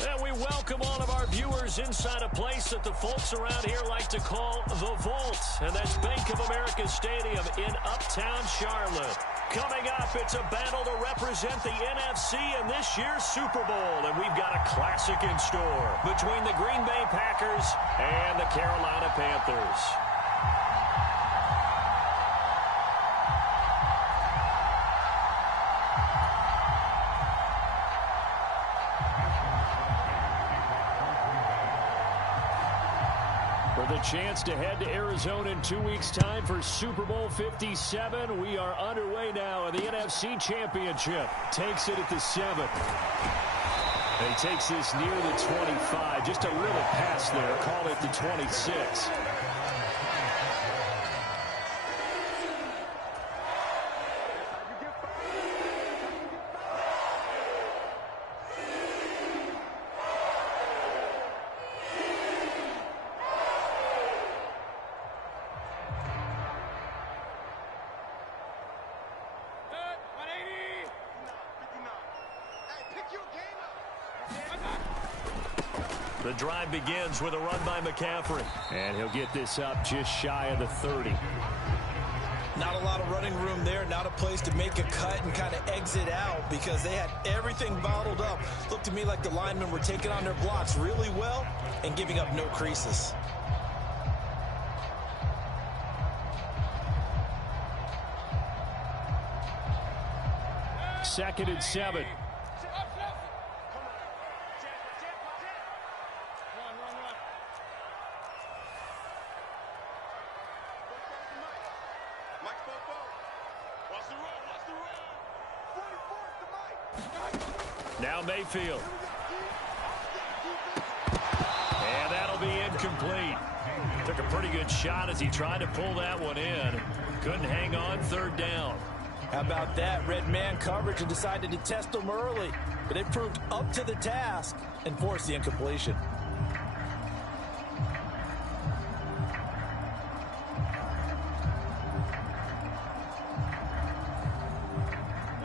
And we welcome all of our viewers inside a place that the folks around here like to call the Vault. And that's Bank of America Stadium in Uptown Charlotte. Coming up, it's a battle to represent the NFC in this year's Super Bowl. And we've got a classic in store between the Green Bay Packers and the Carolina Panthers. The chance to head to Arizona in 2 weeks' time for Super Bowl 57. We are underway now, and the NFC Championship takes it at the 7. And he takes this near the 25. Just a little pass there. Call it the 26. The drive begins with a run by McCaffrey. And he'll get this up just shy of the 30. Not a lot of running room there. Not a place to make a cut and kind of exit out because they had everything bottled up. Looked to me like the linemen were taking on their blocks really well and giving up no creases. Second and 7. Now Mayfield. And that'll be incomplete. Took a pretty good shot as he tried to pull that one in. Couldn't hang on, third down. How about that? Red man coverage and decided to test them early. But it proved up to the task and forced the incompletion.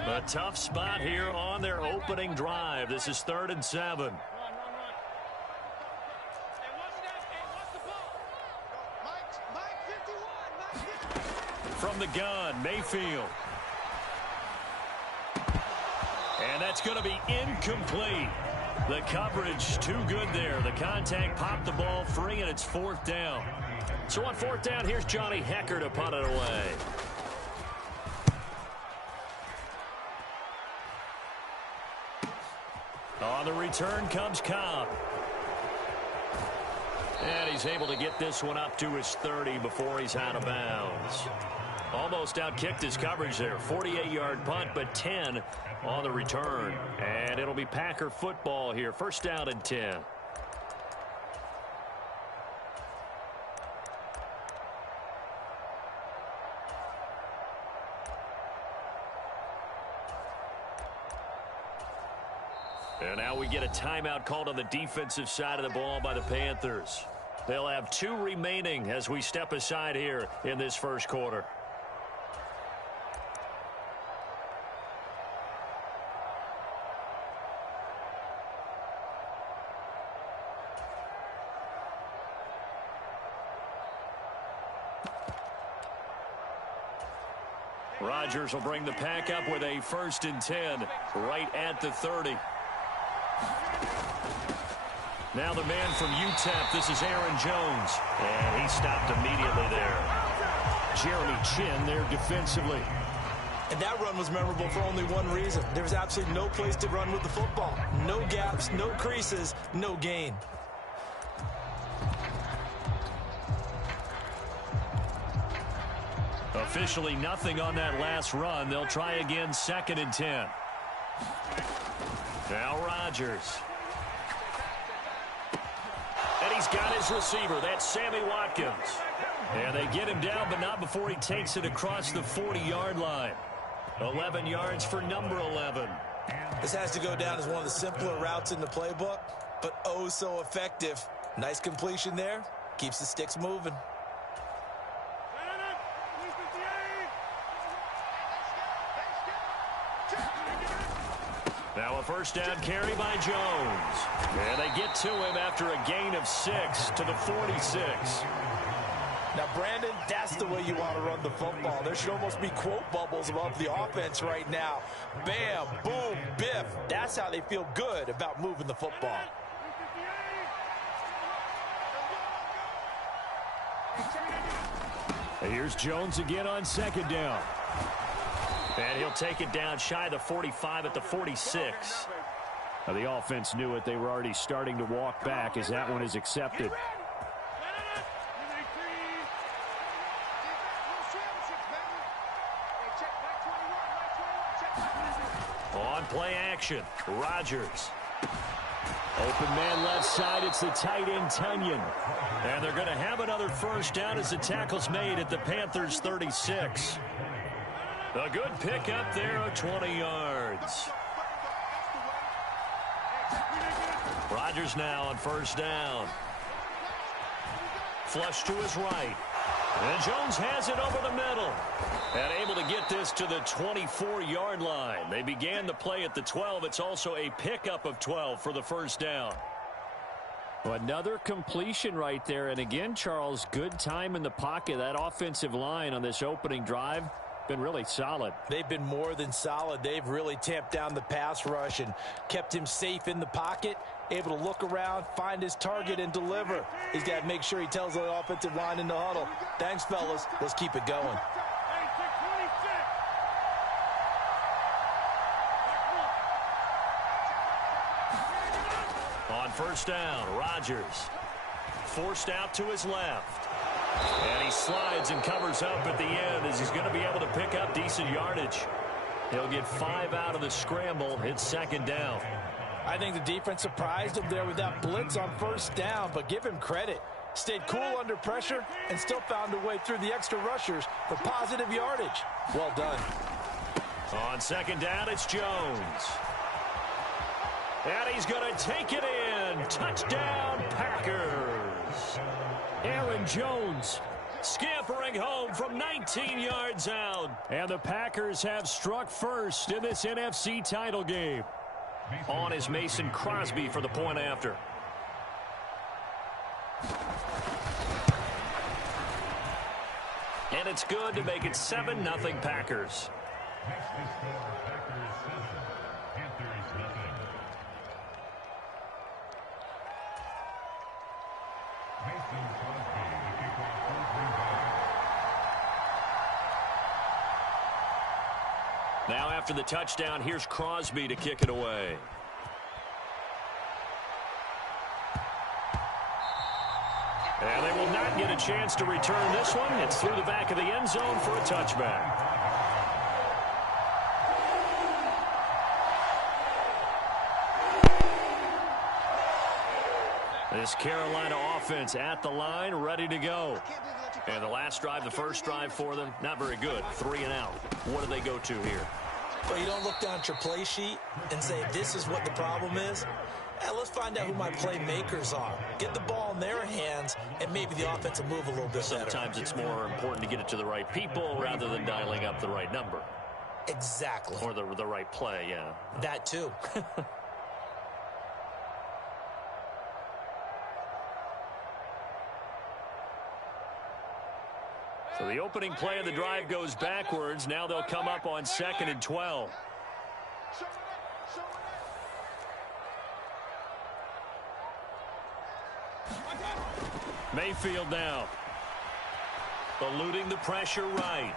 A tough spot here on their opening drive. This is 3rd and 7. From the gun, Mayfield. And that's going to be incomplete. The coverage too good there. The contact popped the ball free, and it's 4th down. So on 4th down, here's Johnny Hecker to punt it away. On the return comes Cobb. And he's able to get this one up to his 30 before he's out of bounds. Almost outkicked his coverage there. 48-yard punt, but 10 on the return. And it'll be Packer football here. 1st down and 10. And now we get a timeout called on the defensive side of the ball by the Panthers. They'll have 2 remaining as we step aside here in this first quarter. Rodgers will bring the pack up with a 1st and 10 right at the 30. Now the man from UTEP, this is Aaron Jones. And he stopped immediately there. Jeremy Chin there defensively. And that run was memorable for only one reason. There was absolutely no place to run with the football. No gaps, no creases, no gain. Officially nothing on that last run. They'll try again, 2nd and 10. Now Rodgers. And he's got his receiver. That's Sammy Watkins. And they get him down, but not before he takes it across the 40-yard line. 11 yards for number 11. This has to go down as one of the simpler routes in the playbook, but oh so effective. Nice completion there. Keeps the sticks moving. Now a first down carry by Jones. And they get to him after a gain of 6 to the 46. Now, Brandon, that's the way you want to run the football. There should almost be quote bubbles above the offense right now. Bam, boom, biff. That's how they feel good about moving the football. And here's Jones again on second down. And he'll take it down shy of the 45 at the 46. Now, the offense knew it. They were already starting to walk back as that one is accepted. On play action, Rodgers. Open man left side, it's the tight end Tunyon. And they're going to have another first down as the tackle's made at the Panthers 36. A good pickup there of 20 yards. Rodgers now on first down. Flush to his right. And Jones has it over the middle. And able to get this to the 24-yard line. They began the play at the 12. It's also a pickup of 12 for the first down. Well, another completion right there. And again, Charles, good time in the pocket. That offensive line on this opening drive been really solid. They've been more than solid. They've really tamped down the pass rush and kept him safe in the pocket, able to look around, find his target, and deliver. He's got to make sure he tells the offensive line in the huddle, thanks, fellas. Let's keep it going. On first down, Rodgers forced out to his left. And he slides and covers up at the end as he's going to be able to pick up decent yardage. He'll get 5 out of the scramble. It's second down. I think the defense surprised him there with that blitz on first down, but give him credit. Stayed cool under pressure and still found a way through the extra rushers for positive yardage. Well done. On second down, it's Jones. And he's going to take it in. Touchdown, Packers. Aaron Jones scampering home from 19 yards out. And the Packers have struck first in this NFC title game. On is Mason Crosby for the point after. And it's good to make it 7-0 Packers. Now after the touchdown, here's Crosby to kick it away. And they will not get a chance to return this one. It's through the back of the end zone for a touchback. This Carolina offense at the line, ready to go. And the last drive, the first drive for them, not very good. 3 and out. What do they go to here? Well, you don't look down at your play sheet and say, this is what the problem is. Let's find out who my playmakers are. Get the ball in their hands, and maybe the offense will move a little bit better. Sometimes it's more important to get it to the right people rather than dialing up the right number. Exactly. Or the right play, yeah. That too. So the opening play of the drive goes backwards. Now they'll come up on 2nd and 12. Mayfield now. Eluding the pressure right.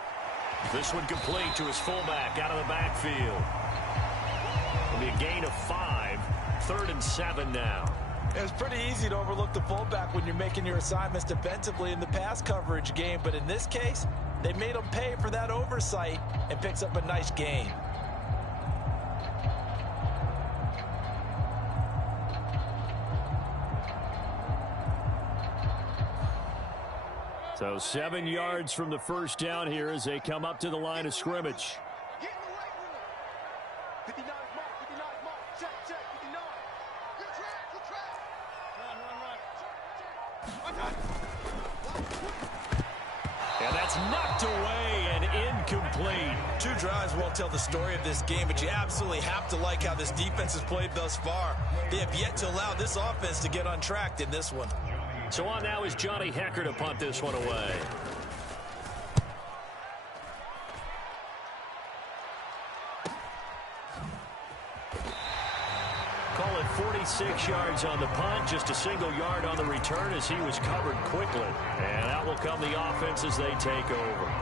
This one complete to his fullback out of the backfield. It'll be a gain of 5. 3rd and 7 now. It's pretty easy to overlook the fullback when you're making your assignments defensively in the pass coverage game, but in this case, they made him pay for that oversight and picks up a nice gain. So 7 yards from the first down here as they come up to the line of scrimmage. And that That's knocked away and incomplete. 2 drives won't tell the story of this game, but you absolutely have to like how this defense has played thus far. They have yet to allow this offense to get untracked in this one. So on now is Johnny Hecker to punt this one away. Call it 46 yards on the punt, just a single yard on the return as he was covered quickly. And out will come the offense as they take over.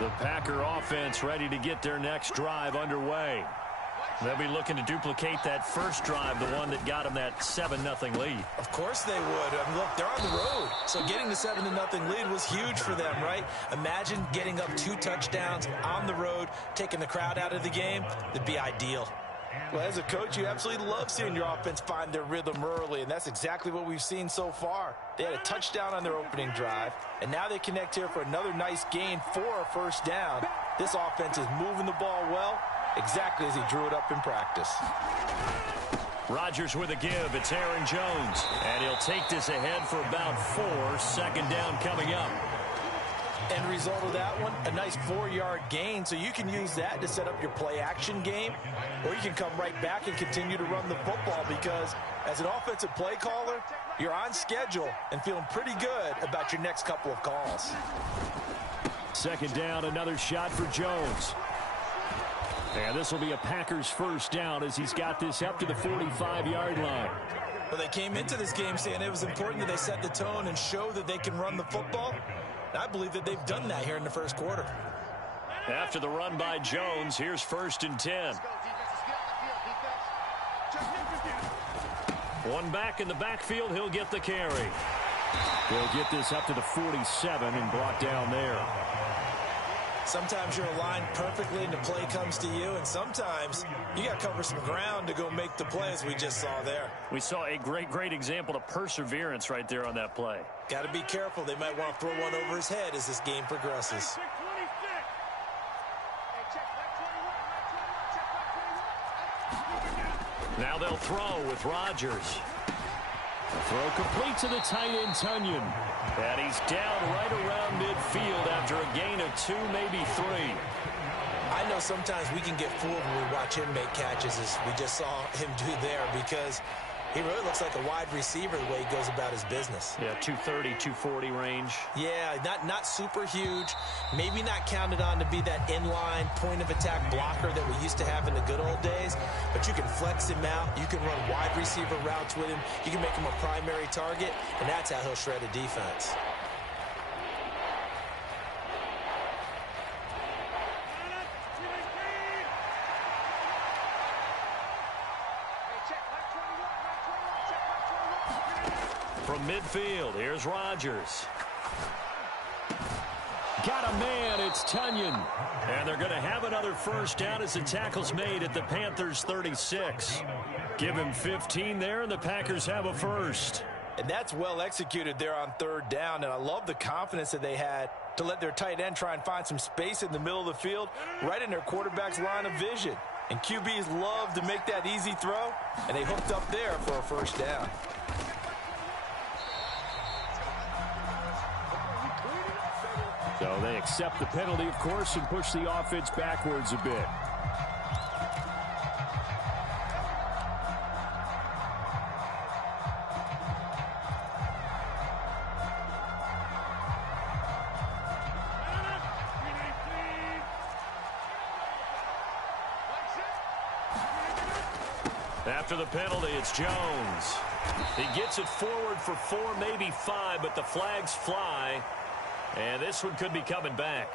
The Packer offense ready to get their next drive underway. They'll be looking to duplicate that first drive, the one that got them that 7-0 lead. Of course they would. I mean, look, they're on the road. So getting the 7-0 lead was huge for them, right? Imagine getting up 2 touchdowns on the road, taking the crowd out of the game. That'd be ideal. Well, as a coach, you absolutely love seeing your offense find their rhythm early, and that's exactly what we've seen so far. They had a touchdown on their opening drive, and now they connect here for another nice gain for a first down. This offense is moving the ball well, exactly as he drew it up in practice. Rodgers with a give. It's Aaron Jones, and he'll take this ahead for about 4. Second down coming up. End result of that one, a nice 4-yard gain, so you can use that to set up your play-action game, or you can come right back and continue to run the football because as an offensive play caller, you're on schedule and feeling pretty good about your next couple of calls. Second down, another shot for Jones. And this will be a Packers first down as he's got this up to the 45-yard line. Well, they came into this game saying it was important that they set the tone and show that they can run the football. I believe that they've done that here in the first quarter. After the run by Jones, here's 1st and 10. One back in the backfield, he'll get the carry. He'll get this up to the 47 and brought down there. Sometimes you're aligned perfectly and the play comes to you, and sometimes you got to cover some ground to go make the play, as we just saw there. We saw a great example of perseverance right there on that play. Got to be careful. They might want to throw one over his head as this game progresses. Now they'll throw with Rodgers. The throw complete to the tight end, Tunyon. And he's down right around midfield after a gain of 2, maybe 3. I know sometimes we can get fooled when we watch him make catches, as we just saw him do there, because he really looks like a wide receiver the way he goes about his business. Yeah, 230, 240 range. Yeah, not super huge. Maybe not counted on to be that inline point-of-attack blocker that we used to have in the good old days. But you can flex him out. You can run wide receiver routes with him. You can make him a primary target, and that's how he'll shred a defense. From midfield, here's Rodgers. Got a man, it's Tunyon. And they're going to have another first down as the tackle's made at the Panthers 36. Give him 15 there, and the Packers have a first. And that's well executed there on 3rd down, and I love the confidence that they had to let their tight end try and find some space in the middle of the field, right in their quarterback's line of vision. And QBs love to make that easy throw, and they hooked up there for a first down. So they accept the penalty, of course, and push the offense backwards a bit. After the penalty, it's Jones. He gets it forward for 4, maybe 5, but the flags fly. And this one could be coming back.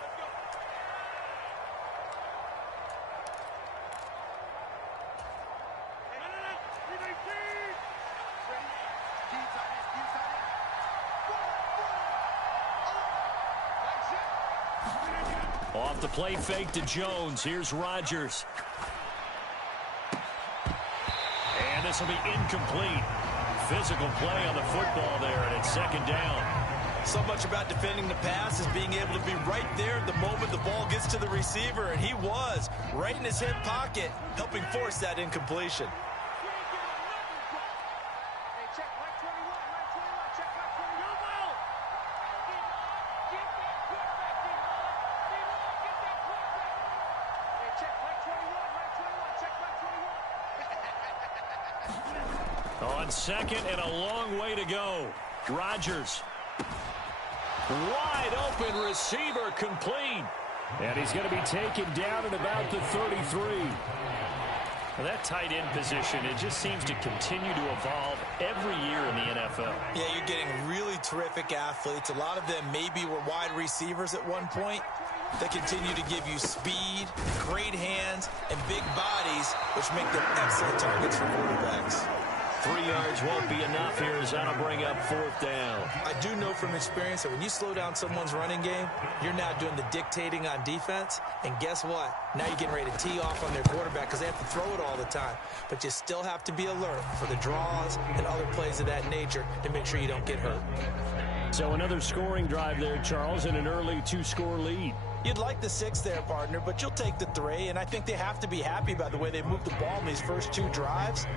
Off the play fake to Jones. Here's Rodgers. And this will be incomplete. Physical play on the football there, and it's 2nd down. So much about defending the pass is being able to be right there at the moment the ball gets to the receiver, and he was right in his hip pocket, helping force that incompletion. On second and a long way to go. Rodgers. Wide open receiver complete. And he's going to be taken down at about the 33. Well, that tight end position, it just seems to continue to evolve every year in the NFL. Yeah, you're getting really terrific athletes. A lot of them maybe were wide receivers at one point. They continue to give you speed, great hands, and big bodies, which make them excellent targets for quarterbacks. 3 yards won't be enough here as that'll bring up 4th down. I do know from experience that when you slow down someone's running game, you're now doing the dictating on defense. And guess what? Now you're getting ready to tee off on their quarterback because they have to throw it all the time. But you still have to be alert for the draws and other plays of that nature to make sure you don't get hurt. So another scoring drive there, Charles, and an early 2-score lead. You'd like the 6 there, partner, but you'll take the 3, and I think they have to be happy by the way they moved the ball in these first 2 drives.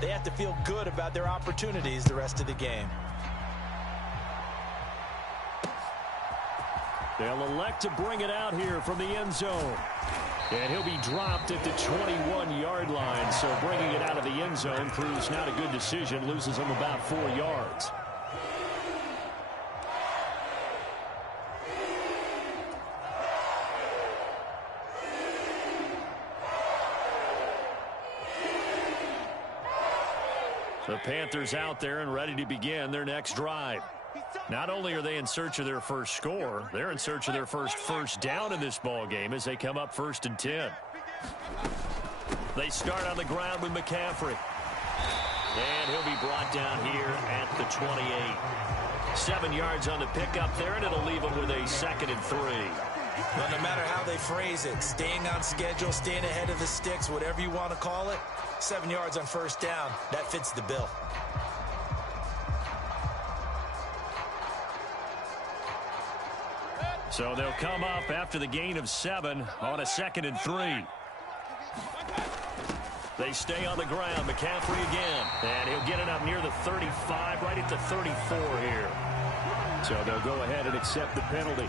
They have to feel good about their opportunities the rest of the game. They'll elect to bring it out here from the end zone. And he'll be dropped at the 21-yard line, so bringing it out of the end zone proves not a good decision, loses him about 4 yards. The Panthers out there and ready to begin their next drive. Not only are they in search of their first score, they're in search of their first down in this ball game as they come up 1st and 10. They start on the ground with McCaffrey. And he'll be brought down here at the 28. 7 yards on the pickup there, and it'll leave them with a 2nd and 3. Well, no matter how they phrase it, staying on schedule, staying ahead of the sticks, whatever you want to call it, 7 yards on 1st down, that fits the bill. So they'll come up after the gain of 7 on a 2nd and 3. They stay on the ground. McCaffrey again. And he'll get it up near the 35, right at the 34 here. So they'll go ahead and accept the penalty.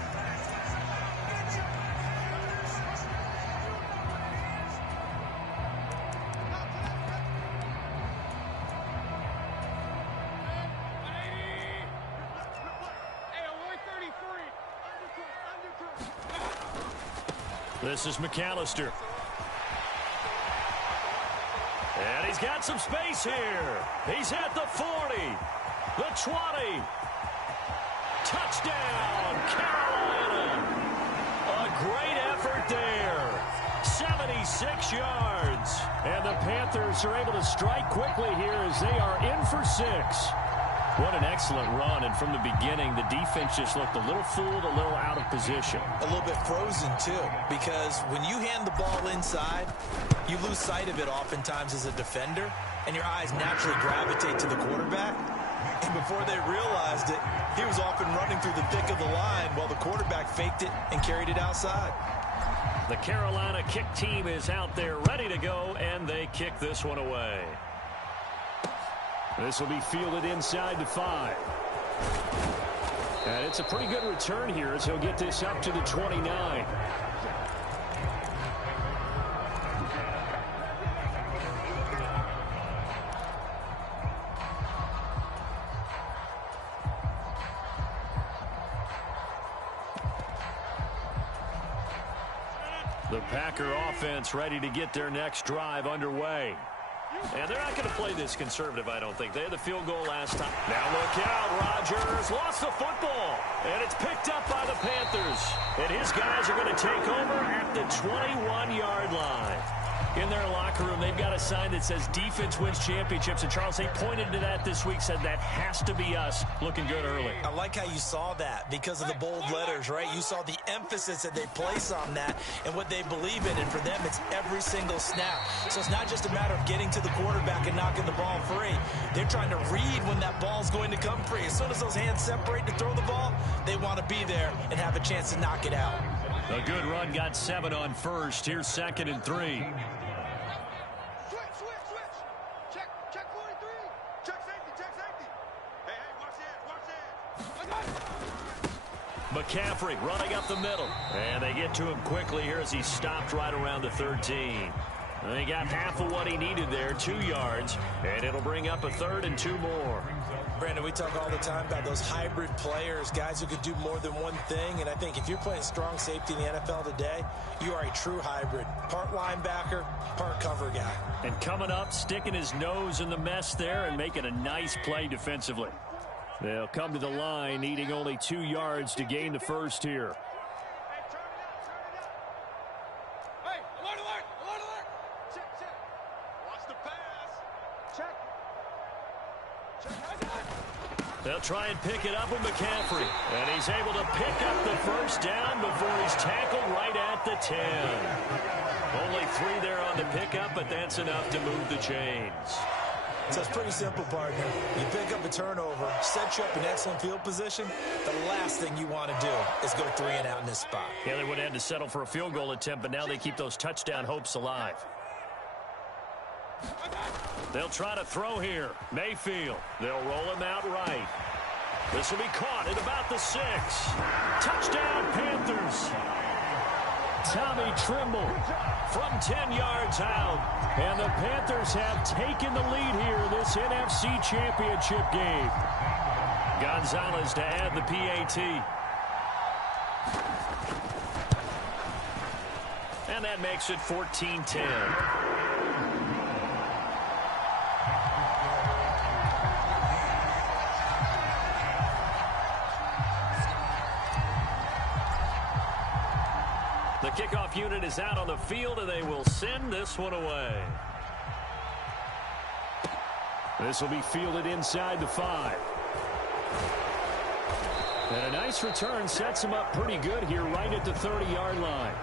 This is McAllister. And he's got some space here. He's at the 40, the 20. Touchdown, Carolina. A great effort there. 76 yards. And the Panthers are able to strike quickly here as they are in for 6. What an excellent run, and from the beginning, the defense just looked a little fooled, a little out of position. A little bit frozen, too, because when you hand the ball inside, you lose sight of it oftentimes as a defender, and your eyes naturally gravitate to the quarterback. And before they realized it, he was off and running through the thick of the line while the quarterback faked it and carried it outside. The Carolina kick team is out there ready to go, and they kick this one away. This will be fielded inside the 5. And it's a pretty good return here as he'll get this up to the 29. The Packer offense ready to get their next drive underway. And they're not going to play this conservative, I don't think. They had the field goal last time. Now look out. Rodgers lost the football. And it's picked up by the Panthers. And his guys are going to take over at the 21-yard line. In their locker room, they've got a sign that says defense wins championships. And Charles, they pointed to that this week, said that has to be us. Looking good early. I like how you saw that because of the bold letters, right? You saw the emphasis that they place on that and what they believe in. And for them, it's every single snap. So it's not just a matter of getting to the quarterback and knocking the ball free. They're trying to read when that ball's going to come free. As soon as those hands separate to throw the ball, they want to be there and have a chance to knock it out. A good run, got 7 on 1st. Here's 2nd and 3. McCaffrey running up the middle. And they get to him quickly here as he stopped right around the 13. He got half of what he needed there, 2 yards, and it'll bring up a 3rd and 2 more. Brandon, we talk all the time about those hybrid players, guys who could do more than one thing, and I think if you're playing strong safety in the NFL today, you are a true hybrid. Part linebacker, part cover guy. And coming up, sticking his nose in the mess there and making a nice play defensively. They'll come to the line, needing only 2 yards to gain the first here. They'll try and pick it up with McCaffrey. And he's able to pick up the first down before he's tackled right at the 10. Only 3 there on the pickup, but that's enough to move the chains. So it's pretty simple, partner. You pick up a turnover, set you up in excellent field position. The last thing you want to do is go 3 and out in this spot. Yeah, they would have had to settle for a field goal attempt, but now they keep those touchdown hopes alive. They'll try to throw here. Mayfield. They'll roll him out right. This will be caught at about the 6. Touchdown, Panthers. Tommy Trimble from 10 yards out. And the Panthers have taken the lead here in this NFC Championship game. Gonzalez to add the PAT. And that makes it 14-10. The kickoff unit is out on the field, and they will send this one away. This will be fielded inside the 5. And a nice return sets him up pretty good here right at the 30-yard line.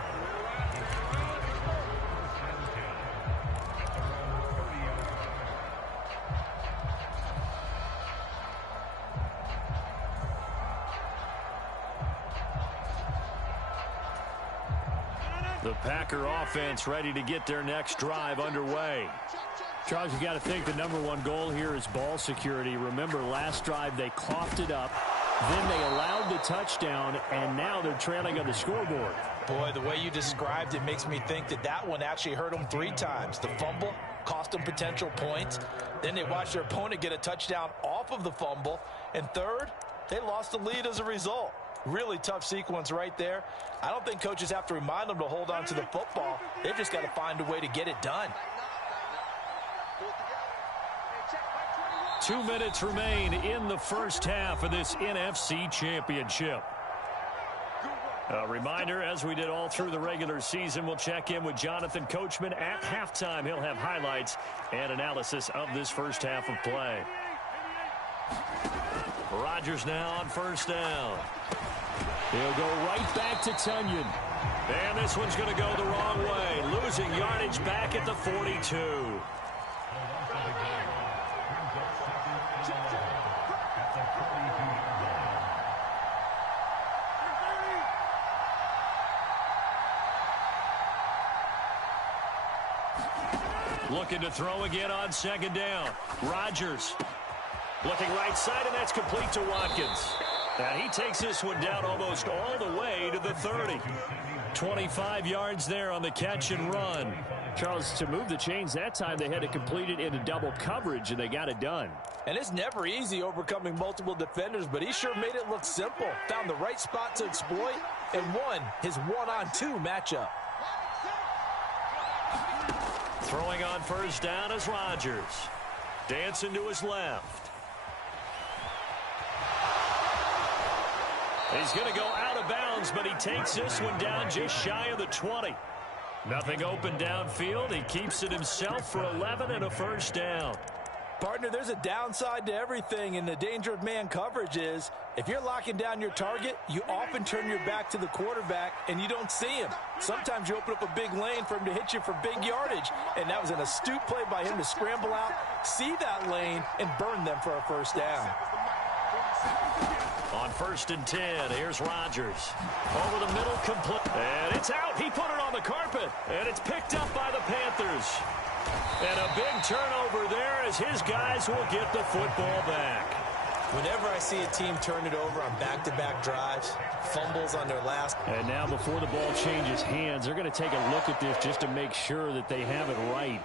The Packer offense ready to get their next drive underway. Charles, you got to think the #1 goal here is ball security. Remember, last drive they coughed it up, then they allowed the touchdown, and now they're trailing on the scoreboard. Boy, the way you described it makes me think that that one actually hurt them 3 times. The fumble cost them potential points. Then they watched their opponent get a touchdown off of the fumble. And third, they lost the lead as a result. Really tough sequence right there. I don't think coaches have to remind them to hold on to the football. They've just got to find a way to get it done. 2 minutes remain in the first half of this NFC Championship. A reminder, as we did all through the regular season, we'll check in with Jonathan Coachman at halftime. He'll have highlights and analysis of this first half of play. Rodgers now on first down. He'll go right back to Tunyon. And this one's going to go the wrong way. Losing yardage back at the 42. Looking to throw again on second down. Rodgers looking right side, and that's complete to Watkins. And he takes this one down almost all the way to the 30. 25 yards there on the catch and run. Charles, to move the chains that time, they had to complete it into double coverage, and they got it done. And it's never easy overcoming multiple defenders, but he sure made it look simple. Found the right spot to exploit and won his 1-on-2 matchup. Throwing on first down is Rodgers. Dancing to his left. He's going to go out of bounds, but he takes this one down just shy of the 20. Nothing open downfield. He keeps it himself for 11 and a first down. Partner, there's a downside to everything, and the danger of man coverage is if you're locking down your target, you often turn your back to the quarterback and you don't see him. Sometimes you open up a big lane for him to hit you for big yardage, and that was an astute play by him to scramble out, see that lane, and burn them for a first down. On first and 10, here's Rodgers. Over the middle, complete. And it's out. He put it on the carpet, and it's picked up by the Panthers. And a big turnover there as his guys will get the football back. Whenever I see a team turn it over on back-to-back drives, fumbles on their last. And now before the ball changes hands, they're going to take a look at this just to make sure that they have it right.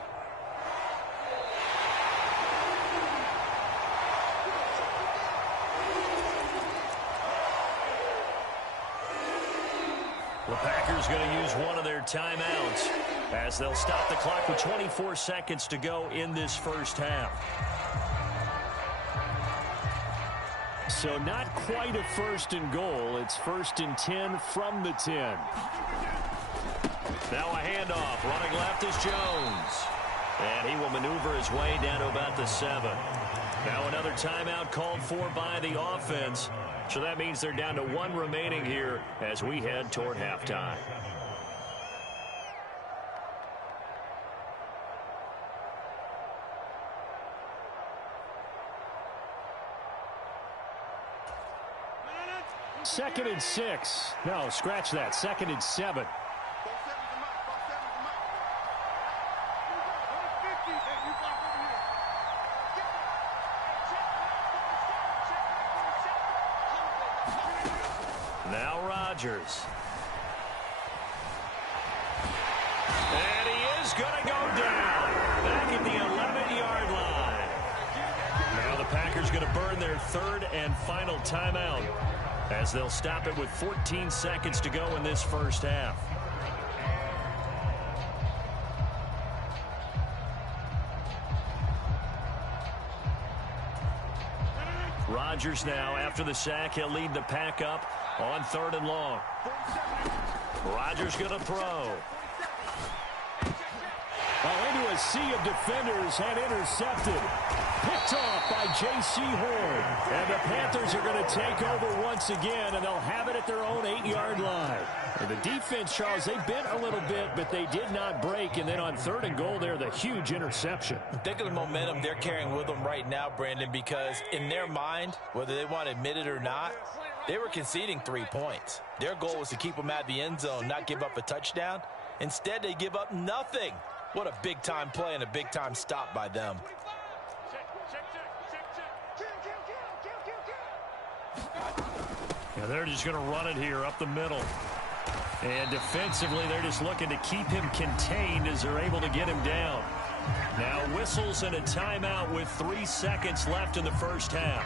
The Packers going to use one of their timeouts as they'll stop the clock with 24 seconds to go in this first half. So not quite a 1st and goal. It's 1st and 10 from the 10. Now a handoff. Running left is Jones. And he will maneuver his way down to about the 7. Now another timeout called for by the offense. So that means they're down to 1 remaining here as we head toward halftime. Second and 6. No, scratch that. 2nd and 7. Now Rodgers. And he is going to go down. Back at the 11-yard line. Now the Packers going to burn their 3rd and final timeout, as they'll stop it with 14 seconds to go in this first half. Rodgers now, after the sack, he'll lead the pack up on 3rd and long. Rodgers going to throw. Well, into a sea of defenders and intercepted. Picked off by J.C. Horn. And the Panthers are going to take over once again, and they'll have it at their own 8-yard line. And the defense, Charles, they bent a little bit, but they did not break. And then on 3rd and goal there, the huge interception. Think of the momentum they're carrying with them right now, Brandon, because in their mind, whether they want to admit it or not, they were conceding 3 points. Their goal was to keep them at the end zone, not give up a touchdown. Instead, they give up nothing. What a big-time play and a big-time stop by them. Yeah, they're just going to run it here up the middle. And defensively, they're just looking to keep him contained as they're able to get him down. Now whistles and a timeout with 3 seconds left in the first half.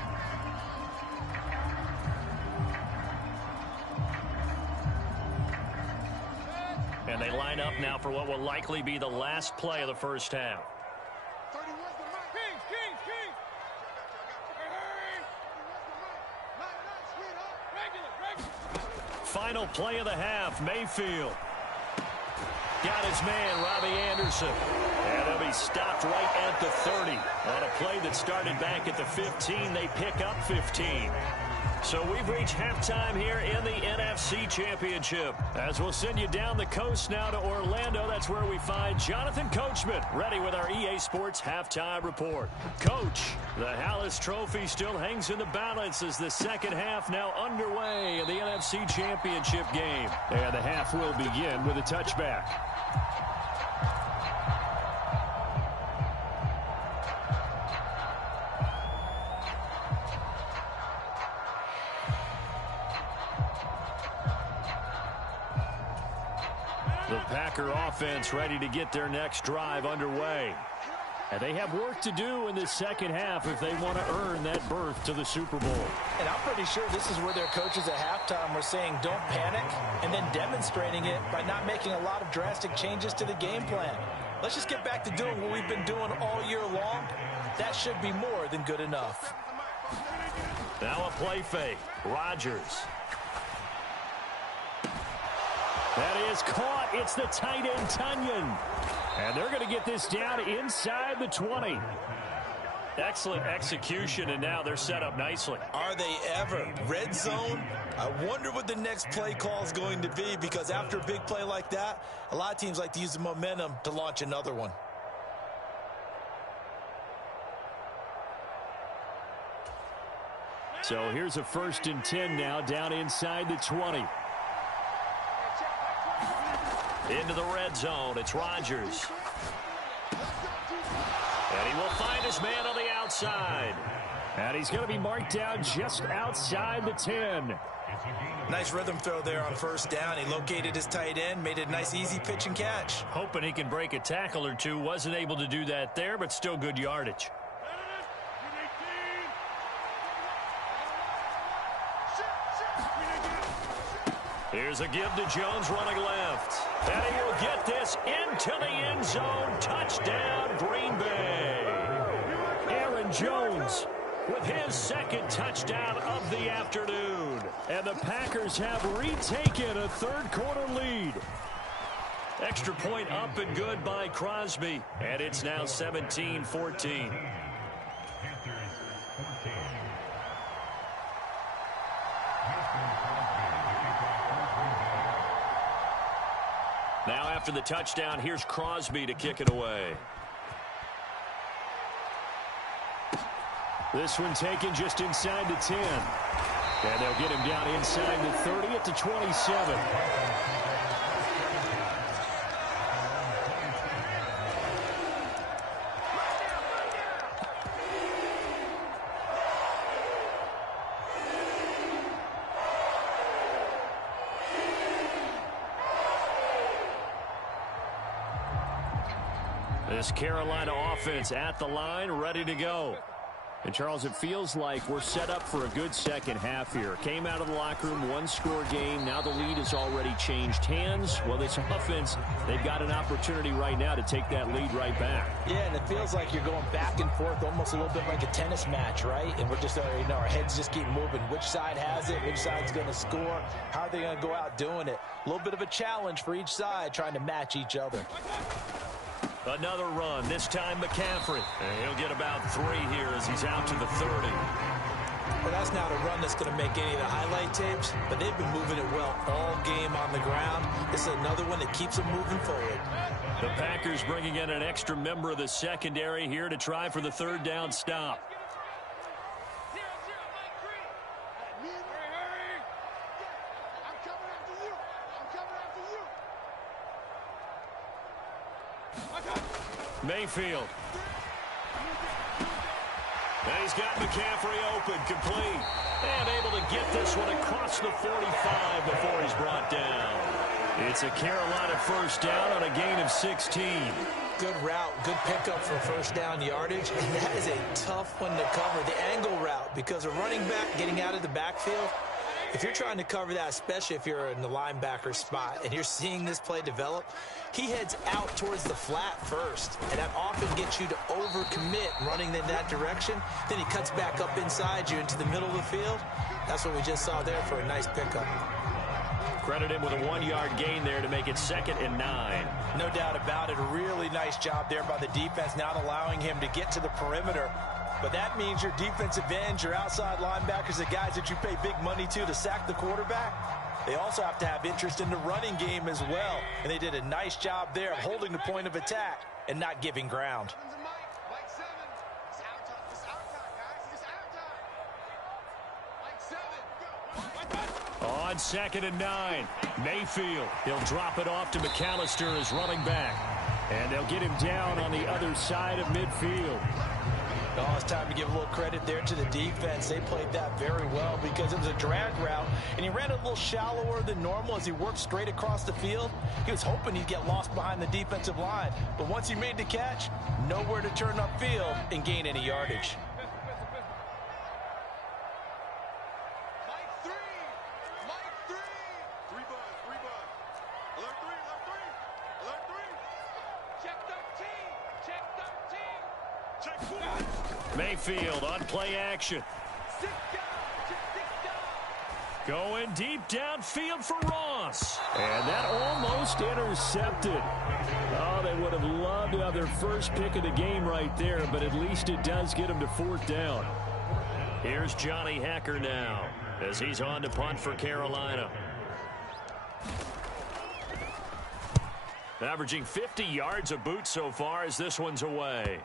And they line up now for what will likely be the last play of the first half. Final play of the half, Mayfield. Got his man, Robbie Anderson. And he'll be stopped right at the 30. On a play that started back at the 15, they pick up 15. So we've reached halftime here in the NFC Championship. As we'll send you down the coast now to Orlando, that's where we find Jonathan Coachman, ready with our EA Sports Halftime Report. Coach, the Hallis Trophy still hangs in the balance as the second half now underway in the NFC Championship game. And the half will begin with a touchback. The Packer offense ready to get their next drive underway. And they have work to do in this second half if they want to earn that berth to the Super Bowl. And I'm pretty sure this is where their coaches at halftime were saying don't panic, and then demonstrating it by not making a lot of drastic changes to the game plan. Let's just get back to doing what we've been doing all year long. That should be more than good enough. Now a play fake. Rodgers. That is caught. It's the tight end, Tunyon. And they're going to get this down inside the 20. Excellent execution, and now they're set up nicely. Are they ever? Red zone? I wonder what the next play call is going to be, because after a big play like that, a lot of teams like to use the momentum to launch another one. So here's a 1st and 10 now, down inside the 20. Into the red zone, it's Rodgers. And he will find his man on the outside. And he's going to be marked down just outside the 10. Nice rhythm throw there on first down. He located his tight end, made it a nice easy pitch and catch. Hoping he can break a tackle or two. Wasn't able to do that there, but still good yardage. Here's a give to Jones running left. And he will get this into the end zone. Touchdown, Green Bay. Aaron Jones with his second touchdown of the afternoon. And the Packers have retaken a third-quarter lead. Extra point up and good by Crosby. And it's now 17-14. Now after the touchdown, here's Crosby to kick it away. This one taken just inside the 10. And they'll get him down inside the 30 at the 27. This Carolina offense at the line, ready to go. And, Charles, it feels like we're set up for a good second half here. Came out of the locker room, one-score game. Now the lead has already changed hands. Well, this offense, they've got an opportunity right now to take that lead right back. Yeah, and it feels like you're going back and forth, almost a little bit like a tennis match, right? And we're just, our heads just keep moving. Which side has it? Which side's going to score? How are they going to go out doing it? A little bit of a challenge for each side, trying to match each other. Another run, this time McCaffrey. And he'll get about 3 here as he's out to the 30. Well, that's not a run that's going to make any of the highlight tapes, but they've been moving it well all game on the ground. This is another one that keeps them moving forward. The Packers bringing in an extra member of the secondary here to try for the third down stop. Mayfield. And he's got McCaffrey open, complete. And able to get this one across the 45 before he's brought down. It's a Carolina first down on a gain of 16. Good route, good pickup for first down yardage. And that is a tough one to cover, the angle route, because a running back getting out of the backfield, if you're trying to cover that, especially if you're in the linebacker spot and you're seeing this play develop, he heads out towards the flat first, and that often gets you to overcommit running in that direction. Then he cuts back up inside you into the middle of the field. That's what we just saw there for a nice pickup. Credit him with a 1-yard gain there to make it 2nd and 9. No doubt about it. A really nice job there by the defense, not allowing him to get to the perimeter. But that means your defensive ends, your outside linebackers, the guys that you pay big money to sack the quarterback, they also have to have interest in the running game as well. And they did a nice job there of holding the point of attack and not giving ground. On 2nd and 9, Mayfield. He'll drop it off to McAllister as running back. And they'll get him down on the other side of midfield. Oh, it's time to give a little credit there to the defense. They played that very well because it was a drag route, and he ran a little shallower than normal as he worked straight across the field. He was hoping he'd get lost behind the defensive line, but once he made the catch, nowhere to turn upfield and gain any yardage. Mayfield on play action. Going deep downfield for Ross. And that almost intercepted. Oh, they would have loved to have their first pick of the game right there, but at least it does get them to 4th down. Here's Johnny Hacker now as he's on to punt for Carolina. Averaging 50 yards a boot so far as this one's away.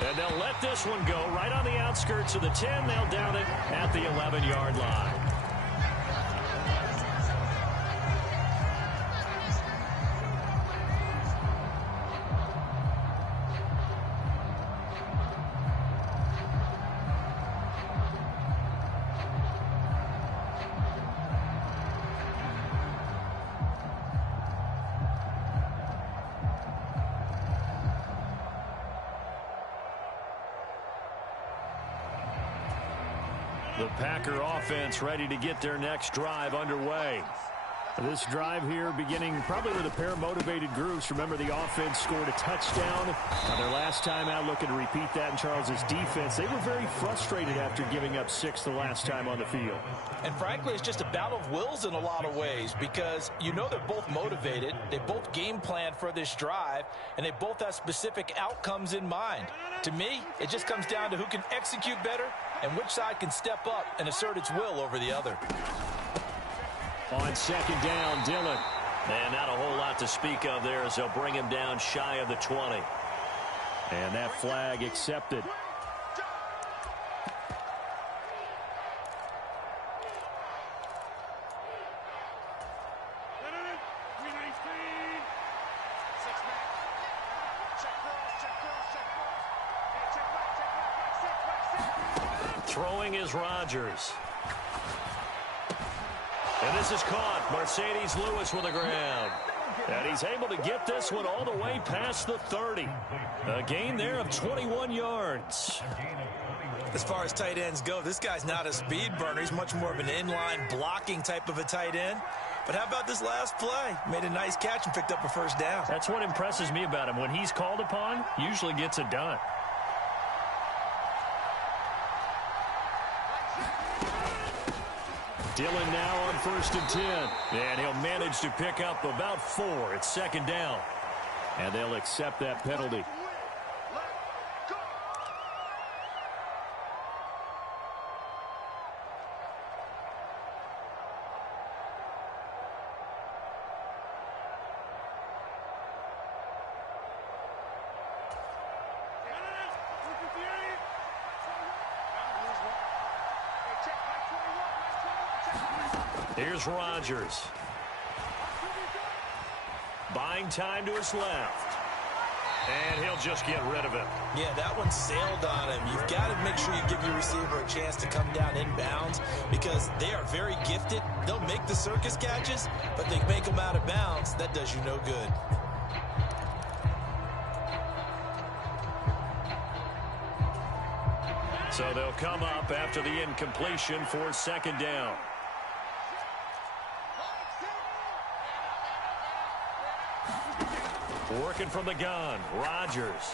And they'll let this one go right on the outskirts of the 10. They'll down it at the 11-yard line. The Packer offense ready to get their next drive underway. This drive here beginning probably with a pair of motivated groups. Remember, the offense scored a touchdown on their last time out, looking to repeat that in Charles's defense. They were very frustrated after giving up 6 the last time on the field. And frankly, it's just a battle of wills in a lot of ways because you know they're both motivated. They both game plan for this drive, and they both have specific outcomes in mind. To me, it just comes down to who can execute better and which side can step up and assert its will over the other. On second down, Dillon. And not a whole lot to speak of there as they'll bring him down shy of the 20. And that flag accepted. Throwing is Rodgers. And this is caught. Mercedes Lewis with the ground. And he's able to get this one all the way past the 30. A gain there of 21 yards. As far as tight ends go, this guy's not a speed burner. He's much more of an inline blocking type of a tight end. But how about this last play? Made a nice catch and picked up a first down. That's what impresses me about him. When he's called upon, usually gets it done. Dillon now on 1st and 10. And he'll manage to pick up about 4. It's second down. And they'll accept that penalty. Here's Rodgers. Buying time to his left. And he'll just get rid of it. Yeah, that one sailed on him. You've got to make sure you give your receiver a chance to come down inbounds because they are very gifted. They'll make the circus catches, but they make them out of bounds. That does you no good. So they'll come up after the incompletion for second down. Working from the gun, Rodgers.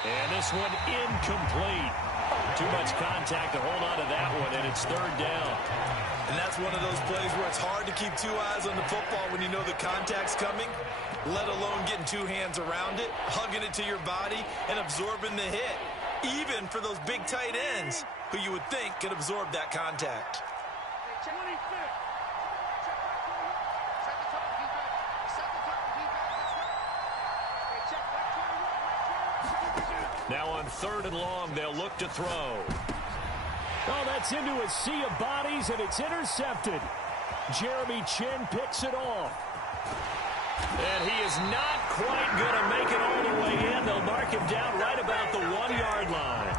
And this one incomplete. Too much contact to hold on to that one, and it's third down. And that's one of those plays where it's hard to keep 2 eyes on the football when you know the contact's coming, let alone getting 2 hands around it, hugging it to your body, and absorbing the hit, even for those big tight ends who you would think could absorb that contact. Now on 3rd and long, they'll look to throw. Oh, that's into a sea of bodies, and it's intercepted. Jeremy Chin picks it off. And he is not quite going to make it all the way in. They'll mark him down right about the 1-yard line.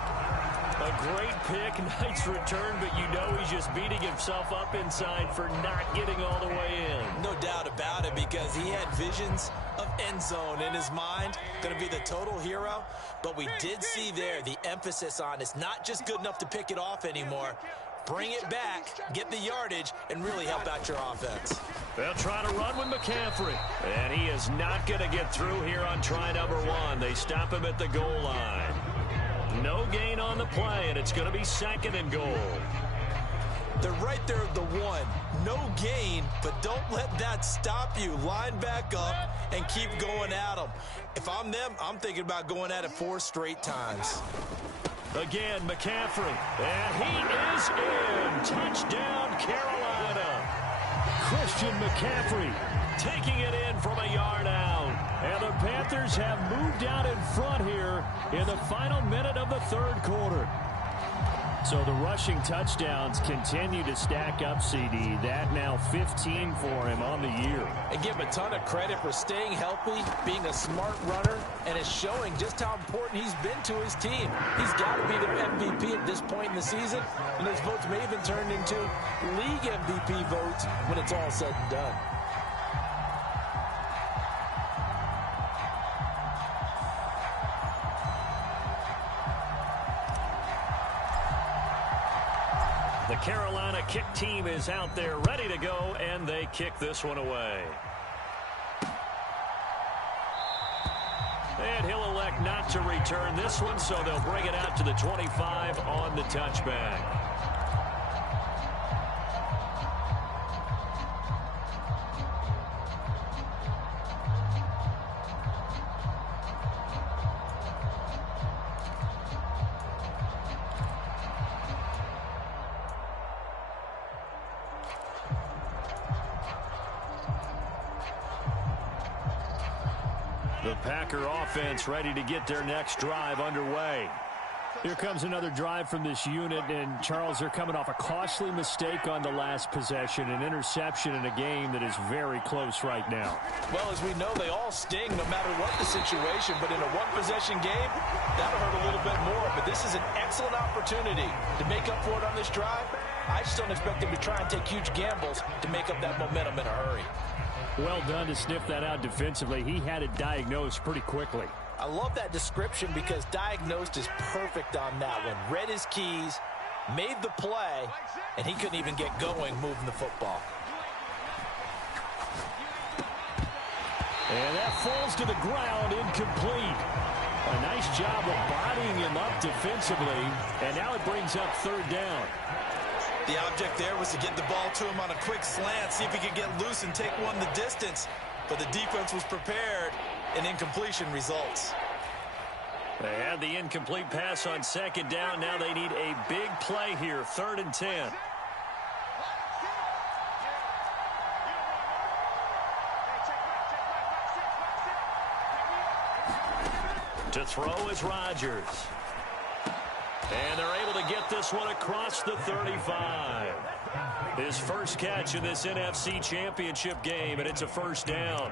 A great pick, nice return, but you know he's just beating himself up inside for not getting all the way in. No doubt about it, because he had visions of end zone in his mind. Going to be the total hero. But we did see there the emphasis on it's not just good enough to pick it off anymore. Bring it back, get the yardage, and really help out your offense. They'll try to run with McCaffrey. And he is not going to get through here on try number 1. They stop him at the goal line. No gain on the play, and it's going to be 2nd and goal. They're right there at the 1. No gain, but don't let that stop you. Line back up and keep going at them. If I'm them, I'm thinking about going at it 4 straight times. Again, McCaffrey. And he is in. Touchdown, Carolina. Christian McCaffrey taking it in from a yard out. And the Panthers have moved out in front here in the final minute of the 3rd quarter. So the rushing touchdowns continue to stack up, CD. That now 15 for him on the year. And give him a ton of credit for staying healthy, being a smart runner, and is showing just how important he's been to his team. He's got to be their MVP at this point in the season, and those votes may even turn into league MVP votes when it's all said and done. The Carolina kick team is out there ready to go, and they kick this one away. And he'll elect not to return this one, so they'll bring it out to the 25 on the touchback. The Packer offense ready to get their next drive underway. Here comes another drive from this unit, and Charles, they're coming off a costly mistake on the last possession, an interception in a game that is very close right now. Well, as we know, they all sting no matter what the situation, but in a one-possession game, that'll hurt a little bit more. But this is an excellent opportunity to make up for it on this drive. I just don't expect them to try and take huge gambles to make up that momentum in a hurry. Well done to sniff that out defensively. He had it diagnosed pretty quickly. I love that description because diagnosed is perfect on that one. Read his keys, made the play, and he couldn't even get going moving the football. And that falls to the ground, incomplete. A nice job of bodying him up defensively, and now it brings up third down. The object there was to get the ball to him on a quick slant, see if he could get loose and take one the distance. But the defense was prepared, and incompletion results. They had the incomplete pass on second down. Now they need a big play here, 3rd and 10. To throw is Rodgers. And they're able to get this one across the 35. His first catch in this NFC Championship game, and it's a first down.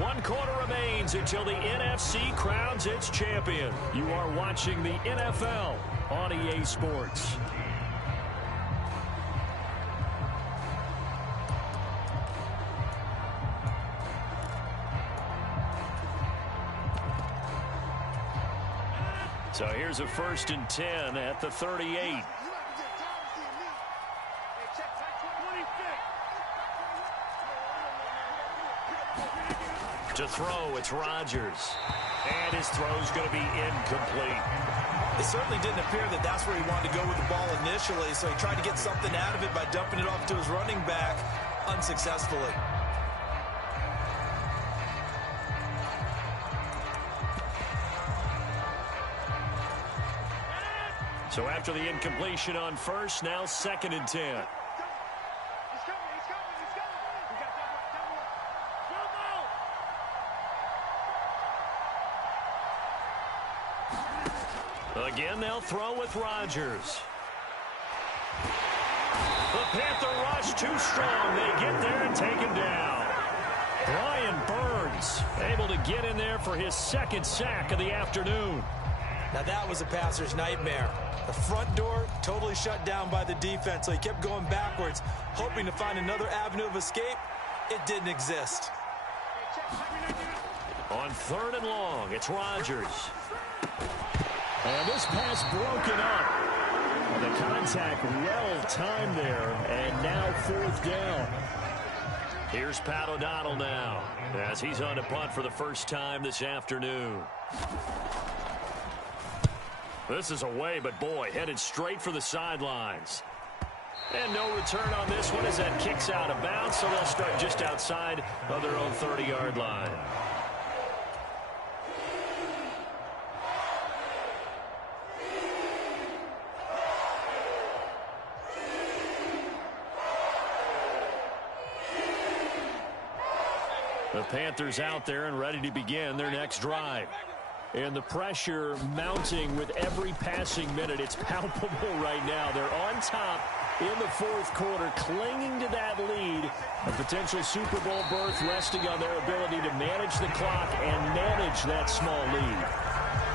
One quarter remains until the NFC crowns its champion. You are watching the NFL on EA Sports. So here's a 1st and 10 at the 38. To throw, it's Rodgers. And his throw's going to be incomplete. It certainly didn't appear that that's where he wanted to go with the ball initially, so he tried to get something out of it by dumping it off to his running back unsuccessfully. So after the incompletion on first, now 2nd and 10. Again, they'll throw with Rodgers. The Panther rush too strong. They get there and take him down. Brian Burns able to get in there for his 2nd sack of the afternoon. Now that was a passer's nightmare. The front door totally shut down by the defense, so he kept going backwards, hoping to find another avenue of escape. It didn't exist. On 3rd and long, it's Rodgers. And this pass broken up. And the contact well timed there, and now 4th down. Here's Pat O'Donnell now, as he's on to punt for the first time this afternoon. This is away, but boy, headed straight for the sidelines. And no return on this one as that kicks out of bounds, so they'll start just outside of their own 30-yard line. The Panthers out there and ready to begin their next drive. And the pressure mounting with every passing minute. It's palpable right now. They're on top in the 4th quarter, clinging to that lead. A potential Super Bowl berth resting on their ability to manage the clock and manage that small lead.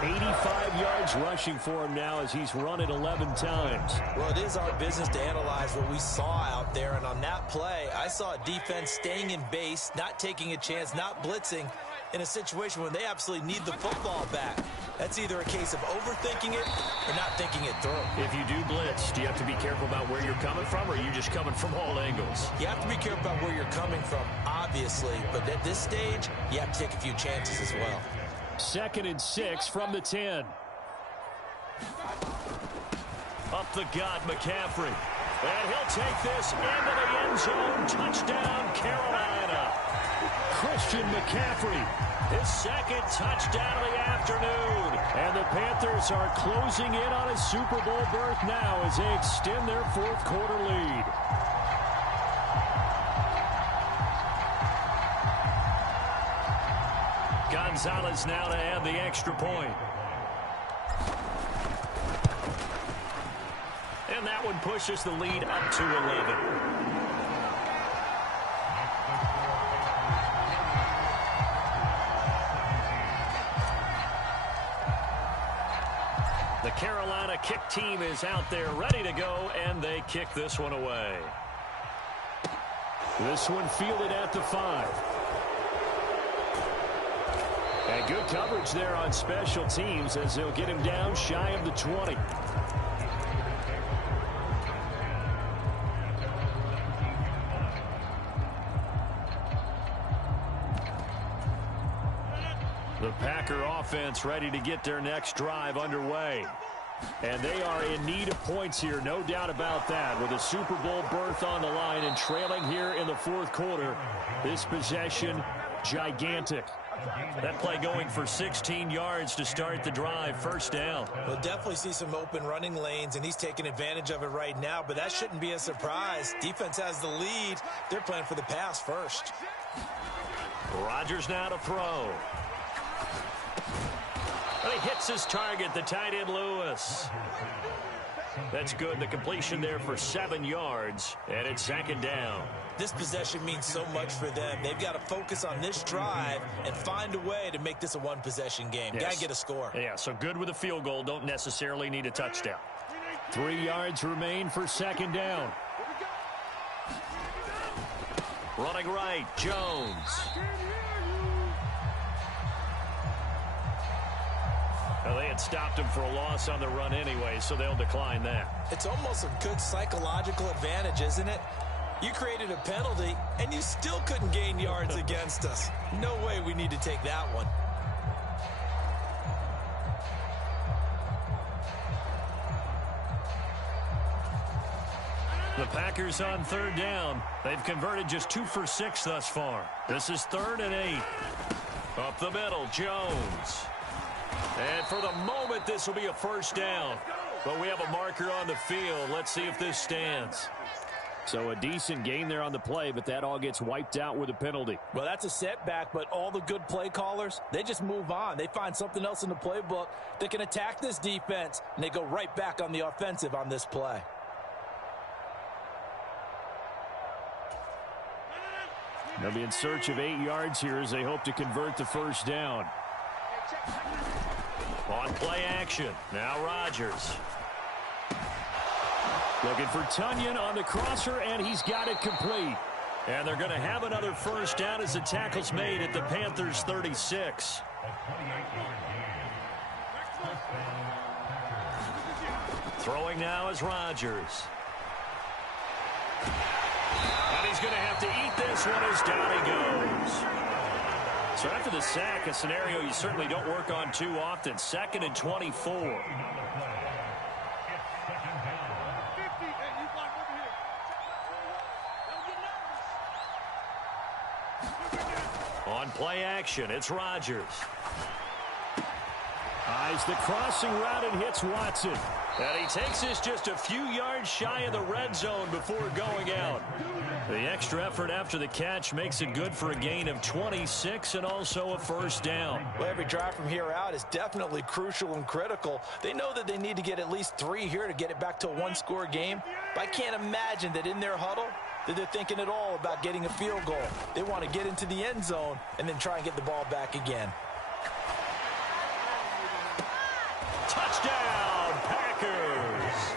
85 yards rushing for him now as he's run it 11 times. Well, it is our business to analyze what we saw out there, and on that play, I saw a defense staying in base, not taking a chance, not blitzing, in a situation when they absolutely need the football back. That's either a case of overthinking it or not thinking it through. If you do blitz, do you have to be careful about where you're coming from, or are you just coming from all angles? You have to be careful about where you're coming from, obviously, but at this stage, you have to take a few chances as well. 2nd and 6 from the 10. Up the gut, McCaffrey. And he'll take this into the end zone. Touchdown, Carolina. Christian McCaffrey, his 2nd touchdown of the afternoon. And the Panthers are closing in on a Super Bowl berth now as they extend their 4th quarter lead. Gonzalez now to add the extra point. And that one pushes the lead up to 11. The Carolina kick team is out there ready to go, and they kick this one away. This one fielded at the 5. And good coverage there on special teams as they'll get him down shy of the 20. The Packer offense ready to get their next drive underway. And they are in need of points here, no doubt about that. With a Super Bowl berth on the line and trailing here in the 4th quarter, this possession, gigantic. That play going for 16 yards to start the drive, 1st down. We'll definitely see some open running lanes, and he's taking advantage of it right now, but that shouldn't be a surprise. Defense has the lead. They're playing for the pass first. Rodgers now to throw. And he hits his target, the tight end Lewis. That's good. The completion there for 7 yards, and it's 2nd down. This possession means so much for them. They've got to focus on this drive and find a way to make this a one-possession game. Yes. Got to get a score. Yeah, so good with a field goal. Don't necessarily need a touchdown. 3 yards remain for 2nd down. Running right, Jones. Well, they had stopped him for a loss on the run anyway, so they'll decline that. It's almost a good psychological advantage, isn't it? You created a penalty, and you still couldn't gain yards against us. No way we need to take that one. The Packers on 3rd down. They've converted just 2 for 6 thus far. This is 3rd and 8. Up the middle, Jones. And for the moment, this will be a 1st down. But we have a marker on the field. Let's see if this stands. So a decent gain there on the play, but that all gets wiped out with a penalty. Well, that's a setback, but all the good play callers, they just move on. They find something else in the playbook that can attack this defense, and they go right back on the offensive on this play. They'll be in search of 8 yards here as they hope to convert the 1st down. On play action, now Rodgers. Looking for Tunyon on the crosser, and he's got it complete. And they're going to have another 1st down as the tackle's made at the Panthers' 36. Throwing now is Rodgers. And he's going to have to eat this one as down he goes. So after the sack, a scenario you certainly don't work on too often. 2nd and 24. On play action, it's Rodgers. Eyes the crossing route and hits Watson. And he takes this just a few yards shy of the red zone before going out. The extra effort after the catch makes it good for a gain of 26 and also a 1st down. Well, every drive from here out is definitely crucial and critical. They know that they need to get at least 3 here to get it back to a 1-score game. But I can't imagine that in their huddle that they're thinking at all about getting a field goal. They want to get into the end zone and then try and get the ball back again. Touchdown, Packers!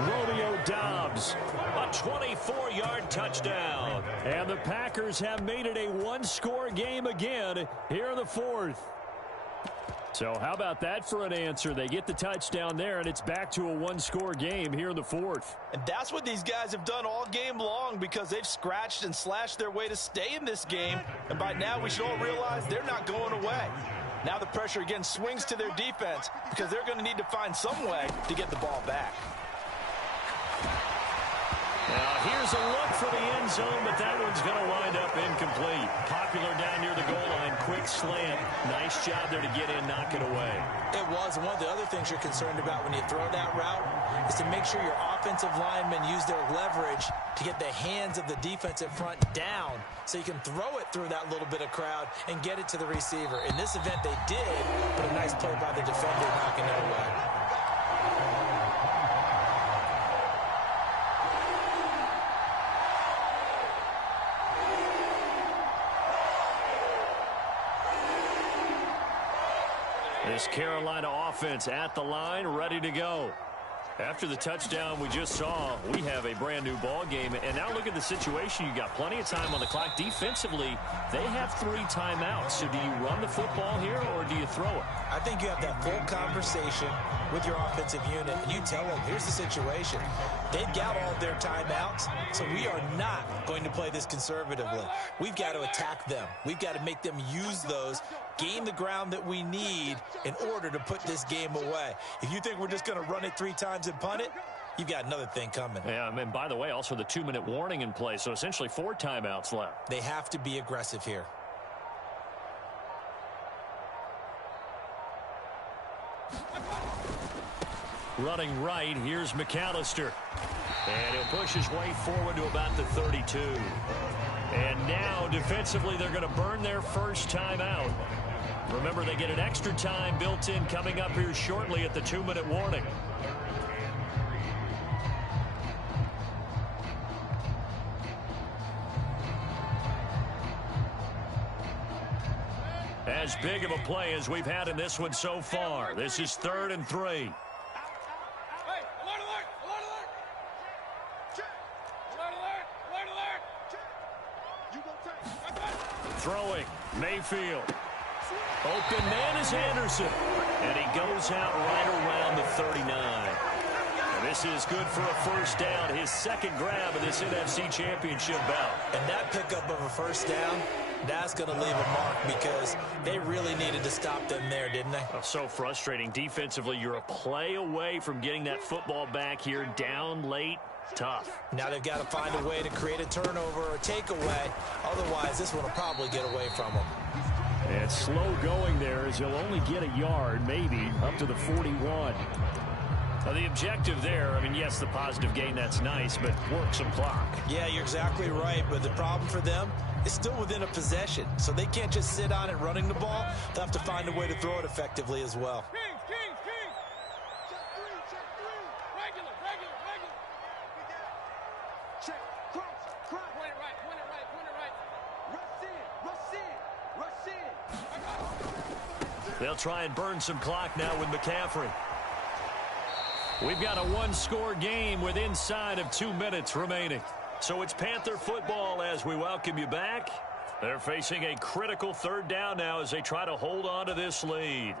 Romeo Dobbs. A 24-yard touchdown. And the Packers have made it a one-score game again here in the fourth. So how about that for an answer? They get the touchdown there, and it's back to a one-score game here in the fourth. And that's what these guys have done all game long, because they've scratched and slashed their way to stay in this game. And by now, we should all realize they're not going away. Now the pressure again swings to their defense, because they're going to need to find some way to get the ball back. Now here's a look for the end zone, but that one's going to wind up incomplete. Popular down near the goal line. Quick slant. Nice job there to get in, knock it away. It was. And one of the other things you're concerned about when you throw that route is to make sure your offensive linemen use their leverage to get the hands of the defensive front down so you can throw it through that little bit of crowd and get it to the receiver. In this event, they did, but a nice play by the defender knocking it away. This Carolina offense at the line, ready to go. After the touchdown we just saw, we have a brand new ball game. And now look at the situation. You got plenty of time on the clock. Defensively, they have 3 timeouts. So do you run the football here or do you throw it? I think you have that full conversation with your offensive unit, and you tell them, here's the situation. They've got all of their timeouts, so we are not going to play this conservatively. We've got to attack them. We've got to make them use those, gain the ground that we need in order to put this game away. If you think we're just going to run it 3 times and punt it, you've got another thing coming. Yeah, and by the way, also the 2-minute warning in play, so essentially 4 timeouts left. They have to be aggressive here. Running right, here's McAllister. And he'll push his way forward to about the 32. And now, defensively, they're going to burn their first time out. Remember, they get an extra time built in coming up here shortly at the 2-minute warning. As big of a play as we've had in this one so far. This is 3rd and 3. Throwing, Mayfield. Open man is Anderson. And he goes out right around the 39. And this is good for a first down. His second grab of this NFC Championship bout. And that pickup of a first down, that's going to leave a mark because they really needed to stop them there, didn't they? Oh, so frustrating. Defensively, you're a play away from getting that football back here down late. Tough. Now they've got to find a way to create a turnover or a takeaway. Otherwise, this one will probably get away from them. And slow going there as he'll only get a yard, maybe, up to the 41. Now the objective there, I mean, yes, the positive gain, that's nice, but work some clock. Yeah, you're exactly right, but the problem for them is still within a possession. So they can't just sit on it running the ball. They'll have to find a way to throw it effectively as well. They'll try and burn some clock now with McCaffrey. We've got a one-score game with inside of 2 minutes remaining. So it's Panther football as we welcome you back. They're facing a critical 3rd down now as they try to hold on to this lead.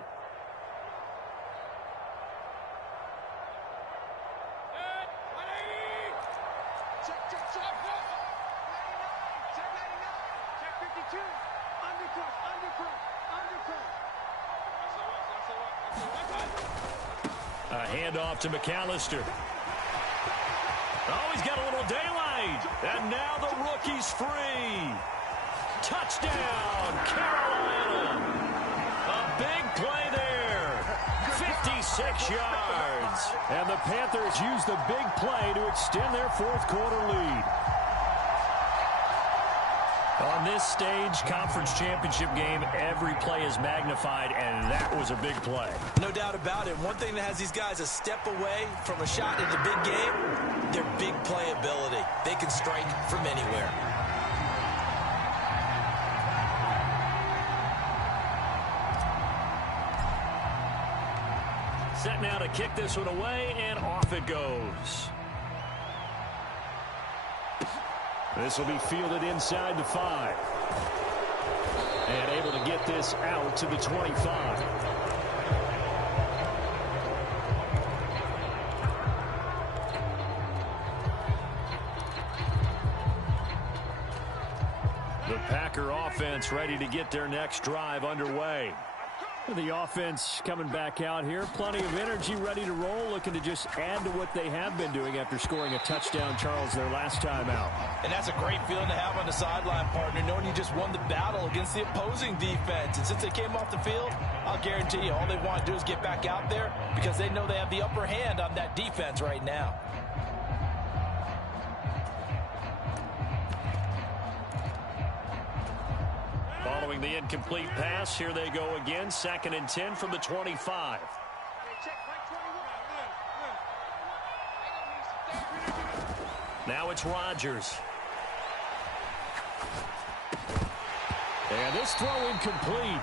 A handoff to McAllister. Oh, he's got a little daylight. And now the rookie's free. Touchdown, Carolina. A big play there. 56 yards. And the Panthers use the big play to extend their 4th quarter lead. On this stage, conference championship game, every play is magnified, and that was a big play. No doubt about it. One thing that has these guys a step away from a shot in the big game, their big play ability. They can strike from anywhere. Set now to kick this one away, and off it goes. This will be fielded inside the 5. And able to get this out to the 25. The Packer offense ready to get their next drive underway. The offense coming back out here. Plenty of energy, ready to roll, looking to just add to what they have been doing after scoring a touchdown, Charles, their last time out. And that's a great feeling to have on the sideline, partner, knowing you just won the battle against the opposing defense. And since they came off the field, I'll guarantee you all they want to do is get back out there because they know they have the upper hand on that defense right now. Following the incomplete pass, here they go again. 2nd and 10 from the 25. Now it's Rodgers. And this throw incomplete.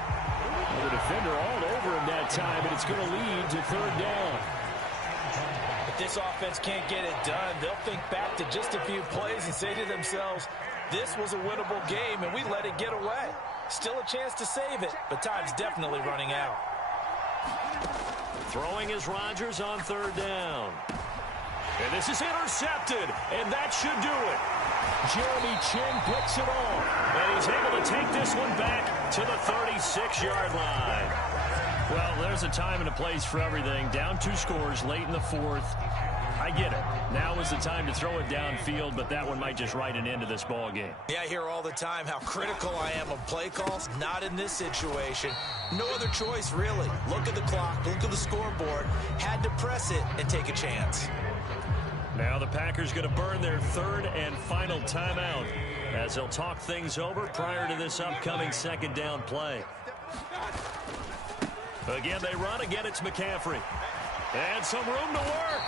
The defender all over him that time, and it's going to lead to 3rd down. If this offense can't get it done, they'll think back to just a few plays and say to themselves, this was a winnable game, and we let it get away. Still a chance to save it, but time's definitely running out. Throwing is Rodgers on 3rd down. And this is intercepted, and that should do it. Jeremy Chin gets it all, and he's able to take this one back to the 36-yard line. Well, there's a time and a place for everything. Down 2 scores late in the 4th. I get it. Now is the time to throw it downfield, but that one might just write an end to this ball game. Yeah, I hear all the time how critical I am of play calls. Not in this situation. No other choice, really. Look at the clock. Look at the scoreboard. Had to press it and take a chance. Now the Packers going to burn their 3rd and final timeout as they'll talk things over prior to this upcoming 2nd down play. Again, they run. Again, it's McCaffrey. And some room to work.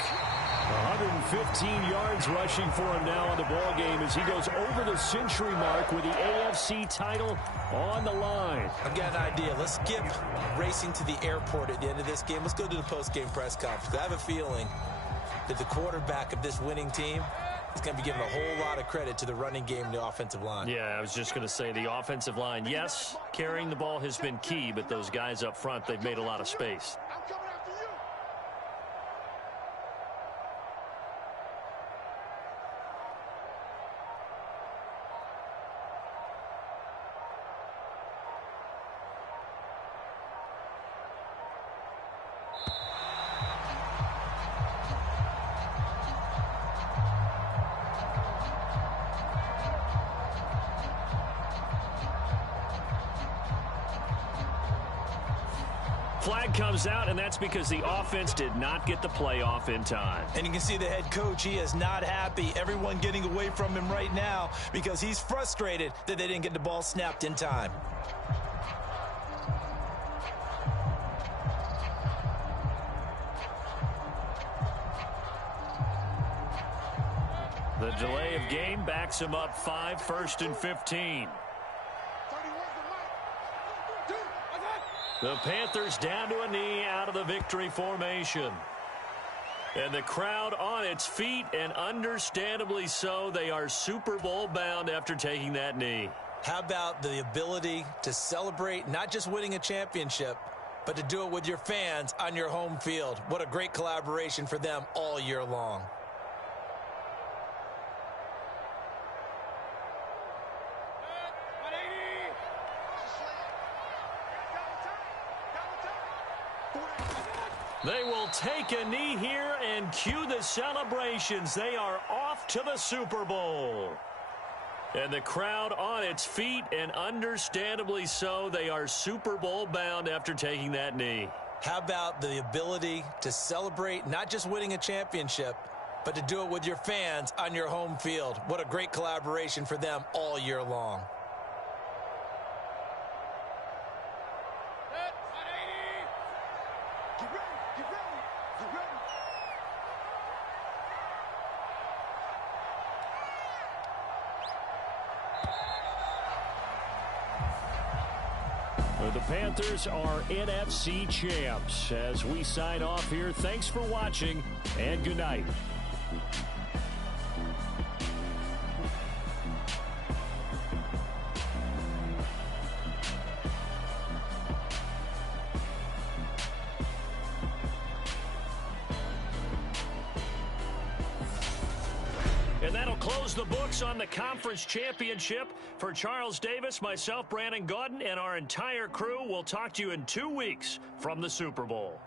115 yards rushing for him now in the ball game as he goes over the century mark with the AFC title on the line. I've got an idea. Let's skip racing to the airport at the end of this game. Let's go to the post-game press conference. I have a feeling that the quarterback of this winning team is going to be giving a whole lot of credit to the running game and the offensive line. Yeah, I was just going to say the offensive line, yes, carrying the ball has been key, but those guys up front, they've made a lot of space. Flag comes out, and that's because the offense did not get the play off in time. And you can see the head coach, he is not happy. Everyone getting away from him right now because he's frustrated that they didn't get the ball snapped in time. The delay of game backs him up 5, 1st and 15. The Panthers down to a knee out of the victory formation. And the crowd on its feet, and understandably so. They are Super Bowl bound after taking that knee. How about the ability to celebrate not just winning a championship, but to do it with your fans on your home field? What a great collaboration for them all year long. They will take a knee here and cue the celebrations. They are off to the Super Bowl. And the crowd on its feet, and understandably so. They are Super Bowl bound after taking that knee. How about the ability to celebrate not just winning a championship, but to do it with your fans on your home field? What a great collaboration for them all year long. The Panthers are NFC champs. As we sign off here, thanks for watching, and good night. close the books on the conference championship. For Charles Davis, myself, Brandon Gaudin, and our entire crew, we'll talk to you in 2 weeks from the Super Bowl.